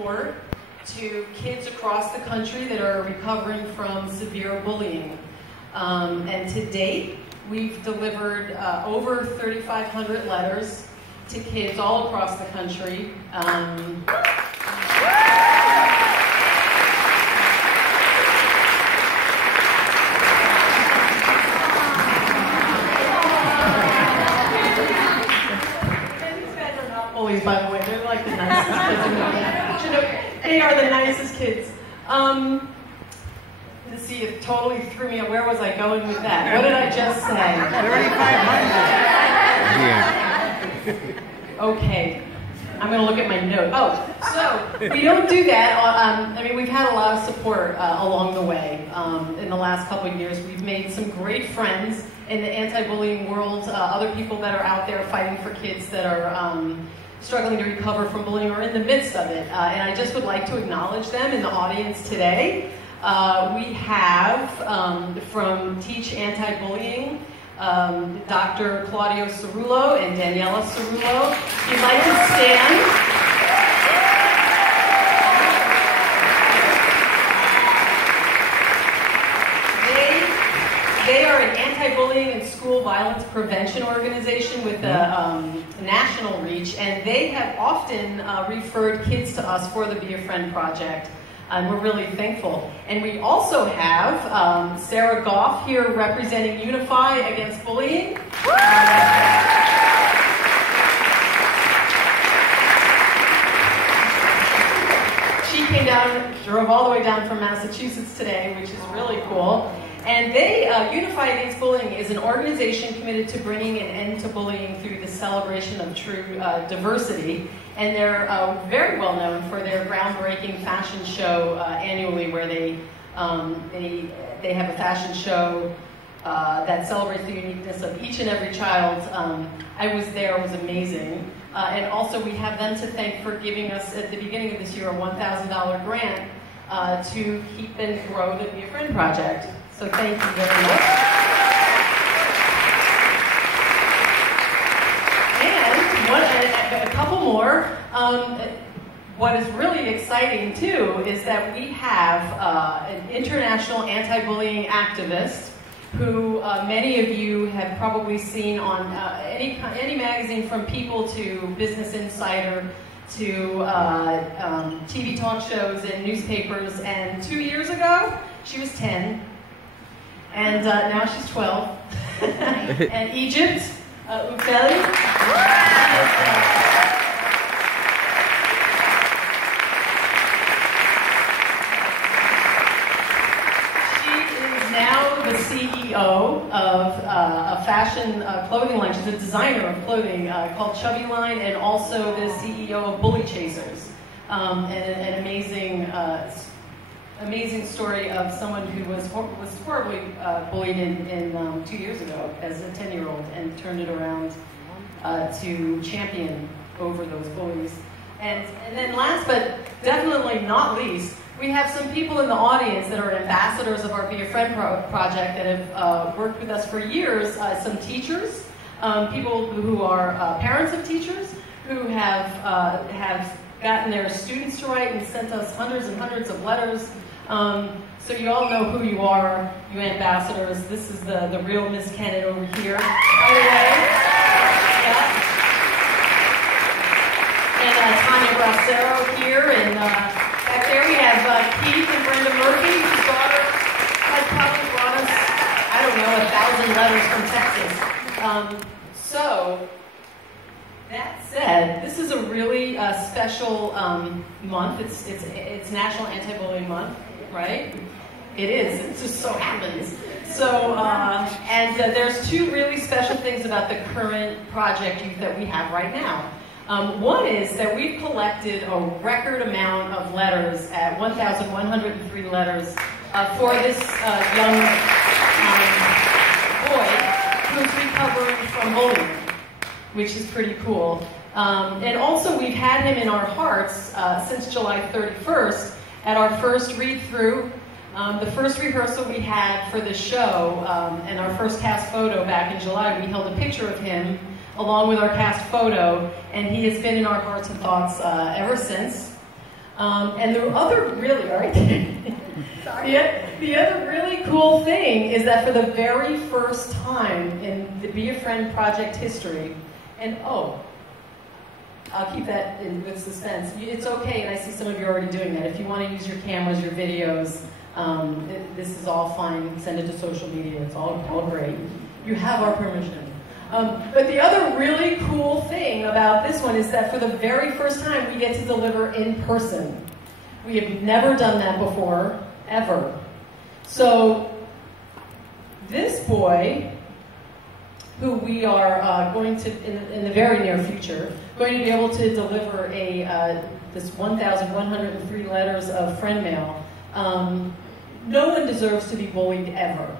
support to kids across the country that are recovering from severe bullying. And to date, we've delivered over 3,500 letters to kids all across the country. Bullies, by the way, they're like the nicest kids in the world. You know, they are the nicest kids. Let's see, it totally threw me up. Where was I going with that? What did I just say? 3,500. Okay, I'm going to look at my note. Oh, so we don't do that. I mean, we've had a lot of support along the way. In the last couple of years, we've made some great friends in the anti-bullying world. Other people that are out there fighting for kids that are struggling to recover from bullying or in the midst of it. And I just would like to acknowledge them in the audience today. We have from Teach Anti-Bullying, Dr. Claudio Cerullo and Daniela Cerullo. If you'd like to stand. They are an anti-bullying and school violence prevention organization with a national reach, and they have often referred kids to us for the Be a Friend project, and we're really thankful. And we also have Sarah Goff here representing Unify Against Bullying. She came down, drove all the way down from Massachusetts today, which is really cool. And they, Unify Against Bullying is an organization committed to bringing an end to bullying through the celebration of true diversity. And they're very well known for their groundbreaking fashion show annually, where they have a fashion show that celebrates the uniqueness of each and every child. I was there, it was amazing. And also we have them to thank for giving us, at the beginning of this year, a $1,000 grant to keep and grow the Be a Friend project. So thank you very much. And a couple more. What is really exciting too is that we have an international anti-bullying activist who many of you have probably seen on any magazine, from People to Business Insider to TV talk shows and newspapers. And 2 years ago, she was 10. And now she's 12. And Egypt, Ufeli. She is now the CEO of a fashion clothing line. She's a designer of clothing called Chubby Line, and also the CEO of Bully Chasers. And an amazing story of someone who was horribly bullied in 2 years ago as a 10-year-old, and turned it around to champion over those bullies. And then last but definitely not least, we have some people in the audience that are ambassadors of our Be a Friend project that have worked with us for years. Some teachers, people who are parents of teachers, who have gotten their students to write and sent us hundreds and hundreds of letters. So you all know who you are, you ambassadors. This is the real Miss Kennett over here, by the way. Yeah. And Tanya Bracero here, and back there we have Keith and Brenda Murphy, whose daughter has probably brought us, I don't know, 1,000 letters from Texas. So, that said, this is a really special month. It's National Anti-Bullying Month, right? It is. It just so happens. So, and there's two really special things about the current project that we have right now. One is that we've collected a record amount of letters, at 1,103 letters, for this young boy who's recovering from bullying, which is pretty cool. And also we've had him in our hearts since July 31st at our first read-through. The first rehearsal we had for the show, and our first cast photo back in July, we held a picture of him along with our cast photo, and he has been in our hearts and thoughts ever since. And the other really, all right? The other really cool thing is that for the very first time in the Be a Friend project history, and oh, I'll keep that with suspense. It's okay, and I see some of you already doing that. If you want to use your cameras, your videos, this is all fine. Send it to social media. It's all great. You have our permission. But the other really cool thing about this one is that for the very first time, we get to deliver in person. We have never done that before, ever. So this boy, who we are going to, in the very near future, going to be able to deliver this 1,103 letters of friend mail. No one deserves to be bullied ever.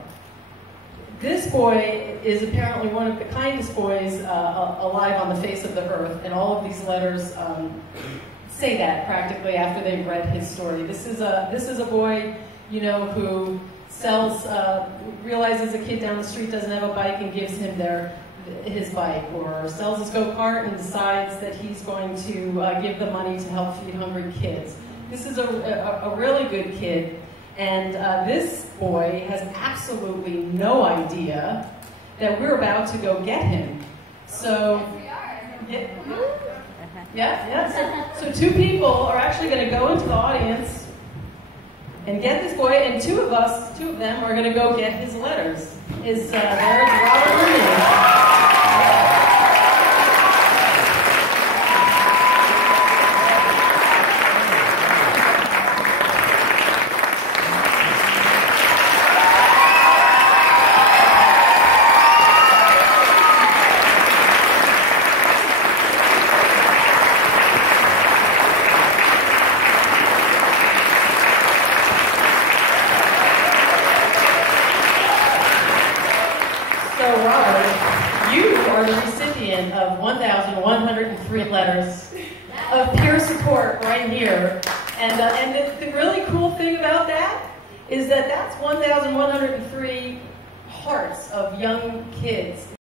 This boy is apparently one of the kindest boys alive on the face of the earth, and all of these letters say that practically after they've read his story. This is a boy, you know, who sells, realizes a kid down the street doesn't have a bike and gives him his bike, or sells his go-kart and decides that he's going to give the money to help feed hungry kids. This is a really good kid. And this boy has absolutely no idea that we're about to go get him. So, yeah. So 2 people are actually going to go into the audience and get this boy, and 2 of them are going to go get his letters. There's Robert Rooney. Of 1,103 letters of peer support right here. And the really cool thing about that is that that's 1,103 hearts of young kids